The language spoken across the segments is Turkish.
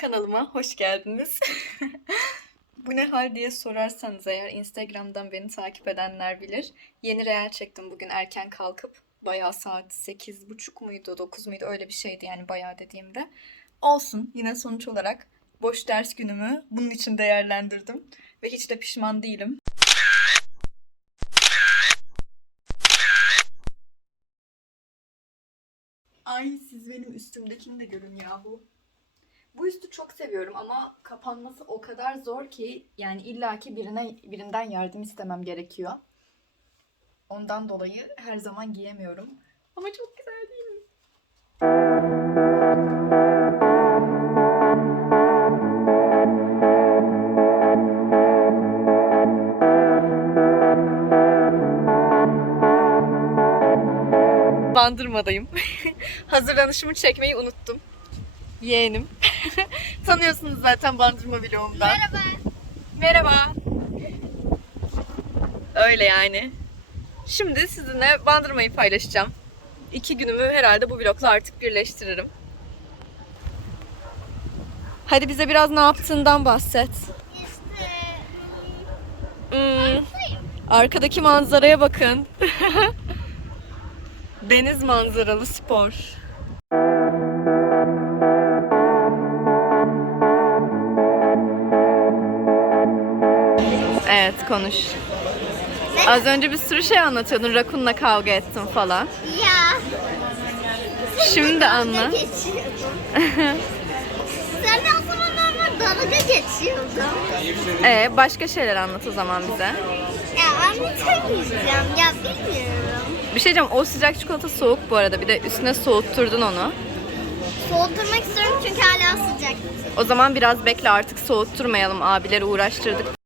Kanalıma hoş geldiniz. Bu ne hal diye sorarsanız eğer Instagram'dan beni takip edenler bilir. Yeni reel çektim bugün erken kalkıp. Bayağı saat 8.30 muydu 9 muydu öyle bir şeydi yani bayağı dediğimde. Olsun yine sonuç olarak boş ders günümü bunun için değerlendirdim. Ve hiç de pişman değilim. Ay siz benim üstümdekini de görün yahu. Bu üstü çok seviyorum ama kapanması o kadar zor ki yani illaki birine birinden yardım istemem gerekiyor. Ondan dolayı her zaman giyemiyorum. Ama çok güzel değil mi? Bandırmadayım. Hazırlanışımı çekmeyi unuttum. Yeğenim. Tanıyorsunuz zaten Bandırma vlogumdan. Merhaba. Merhaba. Öyle yani. Şimdi sizinle bandırmayı paylaşacağım. İki günümü herhalde bu vlogla artık birleştiririm. Hadi bize biraz ne yaptığından bahset. İşte Hmm, arkadaki manzaraya bakın. Deniz manzaralı spor. Konuş. Az önce bir sürü şey anlatıyordun. Rakun'la kavga ettim falan. ya. Şimdi anla. Sen o zamanlar dalga geçiyordun. Ee, başka şeyler anlat o zaman bize. Ya anlatamayacağım. Ya bilmiyorum. Bir şey diyeceğim. O sıcak çikolata soğuk bu arada. Bir de üstüne soğutturdun onu. Soğutturmak istiyorum çünkü hala sıcak. O zaman biraz bekle artık soğutturmayalım. Abileri uğraştırdık.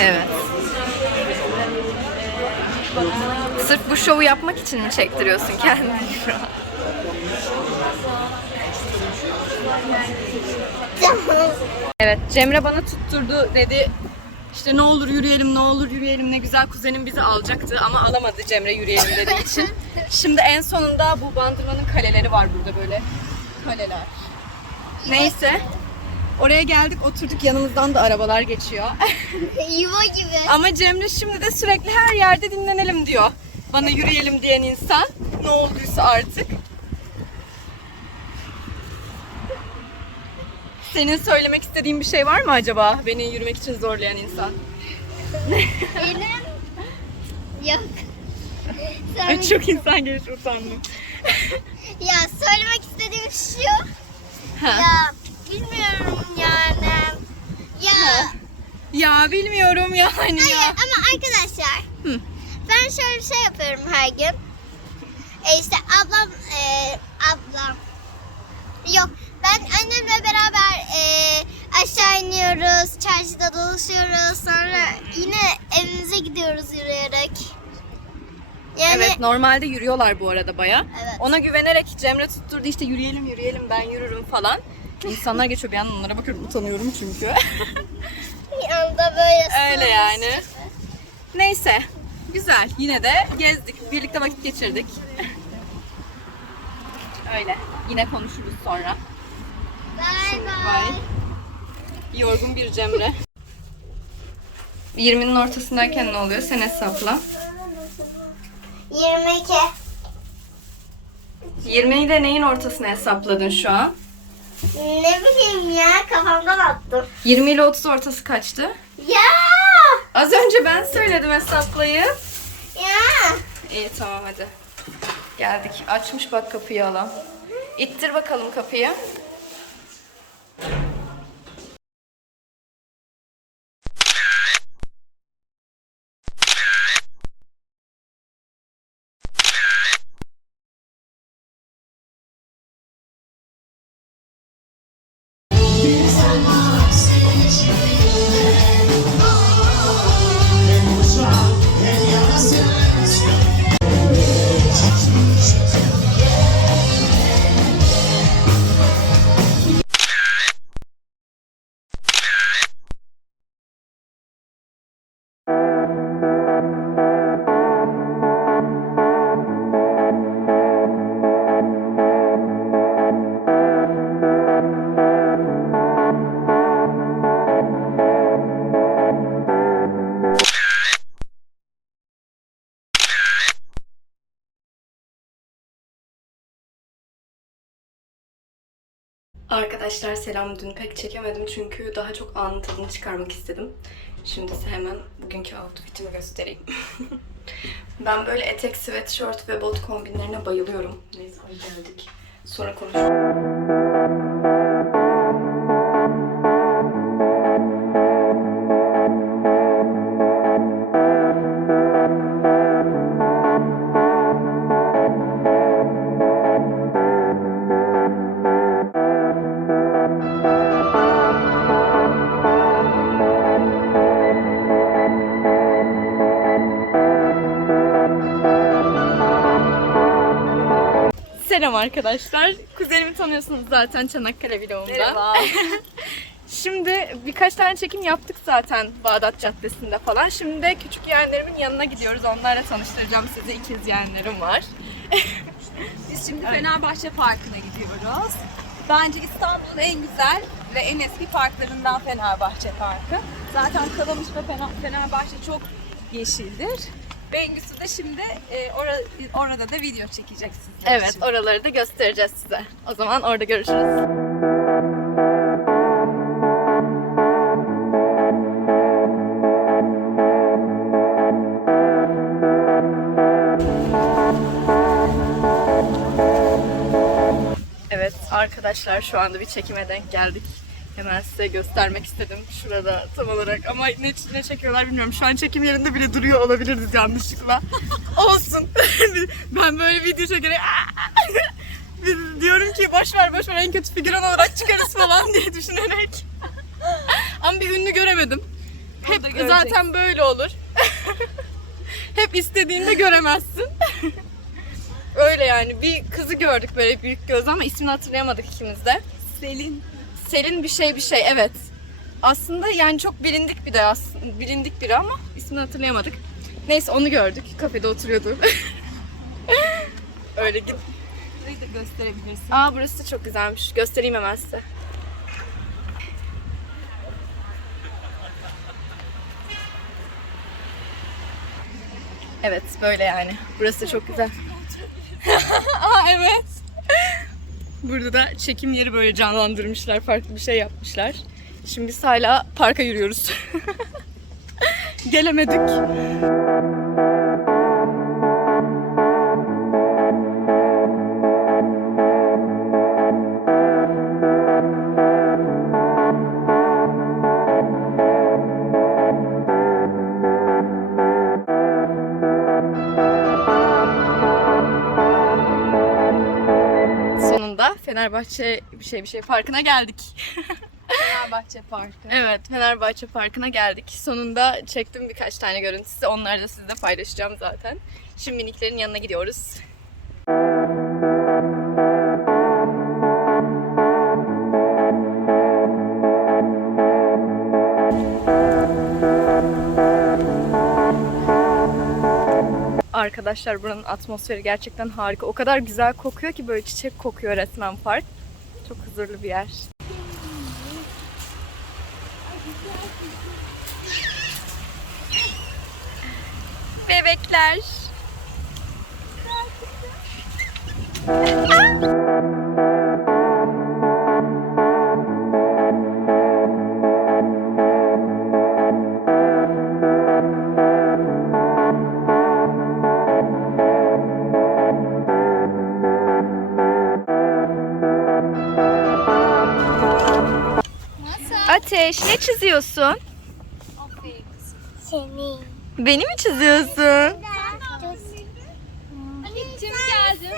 Evet. Sırf bu şovu yapmak için mi çektiriyorsun kendini şu an? Evet, Cemre bana tutturdu dedi. İşte ne olur yürüyelim, ne olur yürüyelim, ne güzel kuzenim bizi alacaktı ama alamadı Cemre yürüyelim dediği için. Şimdi en sonunda bu bandırmanın kaleleri var burada böyle kaleler. Neyse. Oraya geldik oturduk yanımızdan da arabalar geçiyor. Yuva gibi. Ama Cemre şimdi de sürekli her yerde dinlenelim diyor. Bana yürüyelim diyen insan. Ne olduysa artık. Senin söylemek istediğin bir şey var mı acaba? Beni yürümek için zorlayan insan. Benim yok. Söylemek- çok insan gelmiş utandım. Ya söylemek istediğim şu. Ha. Ya bilmiyorum yani. Ya Ya bilmiyorum yani hayır ya. ama arkadaşlar. Hı. Ben şöyle bir şey yapıyorum her gün. E işte ablam e, ablam yok ben annemle beraber e, aşağı iniyoruz, çarşıda dolaşıyoruz, sonra yine evimize gidiyoruz yürüyerek. Yani Evet normalde yürüyorlar bu arada baya. Evet. Ona güvenerek Cemre tutturdu işte yürüyelim yürüyelim ben yürürüm falan. İnsanlar geçiyor bir yandan onlara bakıyorum utanıyorum çünkü. bir anda böyle Öyle yani. Neyse güzel yine de gezdik birlikte vakit geçirdik. Öyle yine konuşuruz sonra. Bye Bye. bye. Yorgun bir Cemre. 20'nin ortasındayken ne oluyor sen hesapla. 22. 20'yi de neyin ortasına hesapladın şu an? Ne bileyim ya kafamdan attım. 20 ile 30 ortası kaçtı? Ya! Az önce ben söyledim hesaplayı. Ya! İyi tamam hadi. Geldik. Açmış bak kapıyı alan. İttir bakalım kapıyı. Arkadaşlar selam. Dün pek çekemedim çünkü daha çok anın tadını çıkarmak istedim. Şimdi size hemen bugünkü outfitimi göstereyim. ben böyle etek, sweatshirt ve bot kombinlerine bayılıyorum. Neyse geldik. Sonra konuşuruz. Arkadaşlar. Kuzenimi tanıyorsunuz zaten Çanakkale vlogumda. Merhaba. Şimdi birkaç tane çekim yaptık zaten Bağdat Caddesi'nde falan. Şimdi de küçük yeğenlerimin yanına gidiyoruz. Onlarla tanıştıracağım size. ikiz yeğenlerim var. Biz şimdi Fenerbahçe Parkı'na gidiyoruz. Bence İstanbul'un en güzel ve en eski parklarından Fenerbahçe Parkı. Zaten Kalamış ve Fener- Fenerbahçe çok yeşildir. Bengüsü de şimdi e, ora- orada da video çekecek sizler Evet, için. oraları da göstereceğiz size. O zaman orada görüşürüz. Evet arkadaşlar şu anda bir çekime denk geldik. Hemen size göstermek istedim şurada tam olarak ama ne, ne çekiyorlar bilmiyorum. Şu an çekim yerinde bile duruyor olabiliriz yanlışlıkla. Olsun. ben böyle video çekerek biz diyorum ki boş ver boş ver en kötü figüran olarak çıkarız falan diye düşünerek. Ama bir ünlü göremedim. Hep zaten böyle olur. Hep istediğinde göremezsin. Öyle yani. Bir kızı gördük böyle büyük göz ama ismini hatırlayamadık ikimiz de. Selin Selin bir şey bir şey evet. Aslında yani çok bilindik bir de aslında bilindik biri ama ismini hatırlayamadık. Neyse onu gördük. Kafede oturuyordu. Öyle git. burayı da gösterebilirsin. Aa burası da çok güzelmiş. Göstereyim hemen size. Evet böyle yani. Burası da çok güzel. Aa evet. Burada da çekim yeri böyle canlandırmışlar. Farklı bir şey yapmışlar. Şimdi biz hala parka yürüyoruz. Gelemedik. Fenerbahçe bir şey bir şey parkına geldik. Fenerbahçe Parkı. Evet, Fenerbahçe Parkı'na geldik. Sonunda çektim birkaç tane görüntü size. Onları da sizle paylaşacağım zaten. Şimdi miniklerin yanına gidiyoruz. Arkadaşlar buranın atmosferi gerçekten harika. O kadar güzel kokuyor ki böyle çiçek kokuyor resmen park. Çok huzurlu bir yer. Bebekler. Ateş ne çiziyorsun? Seni. Beni mi çiziyorsun? Kim geldi?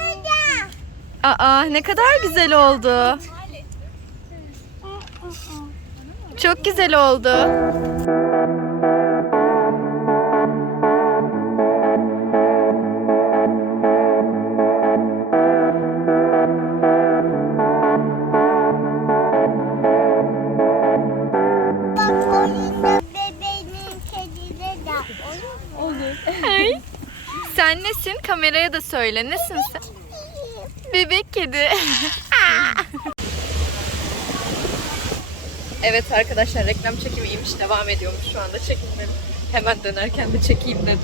Aa ne kadar güzel oldu. Çok güzel oldu. Bebeğinin kedide de olur mu? Sen nesin? Kameraya da söyle. Nesin sen? Bebek kedi. evet arkadaşlar reklam çekimi iyiymiş. Devam ediyormuş şu anda çekimlerim. Hemen dönerken de çekeyim dedim.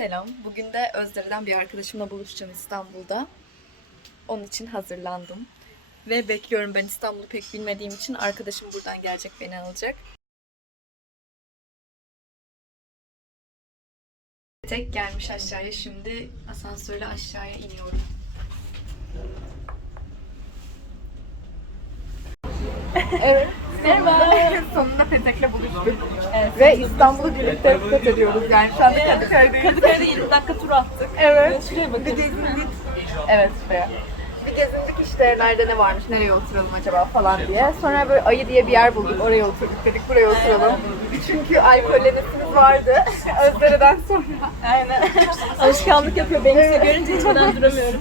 Selam. Bugün de Özdere'den bir arkadaşımla buluşacağım İstanbul'da. Onun için hazırlandım. Ve bekliyorum ben İstanbul'u pek bilmediğim için arkadaşım buradan gelecek beni alacak. Tek gelmiş aşağıya şimdi asansörle aşağıya iniyorum. evet. Merhaba. Sonunda Petek'le buluştuk. Ve İstanbul'u birlikte fethediyoruz. Yani şu anda Kadıköy'deyiz. Kadıköy'de 20 dakika tur attık. Evet. Şuraya bakın. Bir gezindik. Evet şuraya. Bir gezindik işte nerede ne varmış, nereye oturalım acaba falan diye. Sonra böyle Ayı diye bir yer bulduk. Oraya oturduk dedik buraya oturalım. Çünkü alkollemesimiz vardı. Özdere'den sonra. Aynen. Alışkanlık yapıyor. Beni size görünce içimden duramıyorum.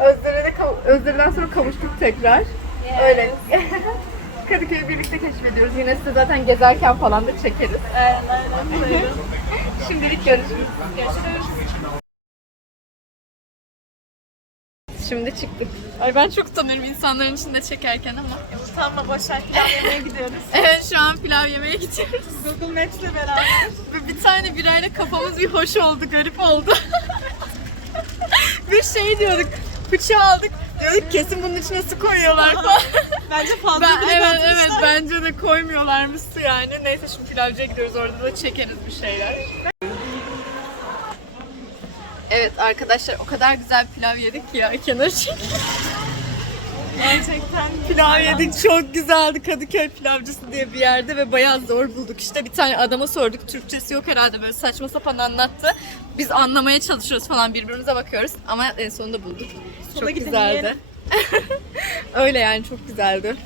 Özdere'de Özdere'den sonra kavuştuk tekrar. Öyle. Kadıköy'ü birlikte keşfediyoruz. Yine size zaten gezerken falan da çekeriz. Aynen aynen. Buyurun. Şimdilik görüşürüz. Görüşürüz. Şimdi çıktık. Ay ben çok utanıyorum insanların içinde çekerken ama. Utanma boşver. Pilav yemeye gidiyoruz. Evet şu an pilav yemeye gidiyoruz. Google Maps'le beraber. Ve bir tane birayla kafamız bir hoş oldu, garip oldu. bir şey diyorduk, bıçağı aldık. Diyorduk kesin bunun içine su koyuyorlar falan. Bence fazla ben, bile evet katmışlar. evet bence de koymuyorlarmış su yani. Neyse şimdi pilavcıya gidiyoruz orada da çekeriz bir şeyler. Evet arkadaşlar o kadar güzel pilav yedik ki ya kenar çek. Gerçekten. Pilav yedik çok güzeldi Kadıköy pilavcısı diye bir yerde ve bayağı zor bulduk. İşte bir tane adama sorduk Türkçesi yok herhalde böyle saçma sapan anlattı. Biz anlamaya çalışıyoruz falan birbirimize bakıyoruz ama en sonunda bulduk. Sola çok güzeldi. Öyle yani çok güzeldi.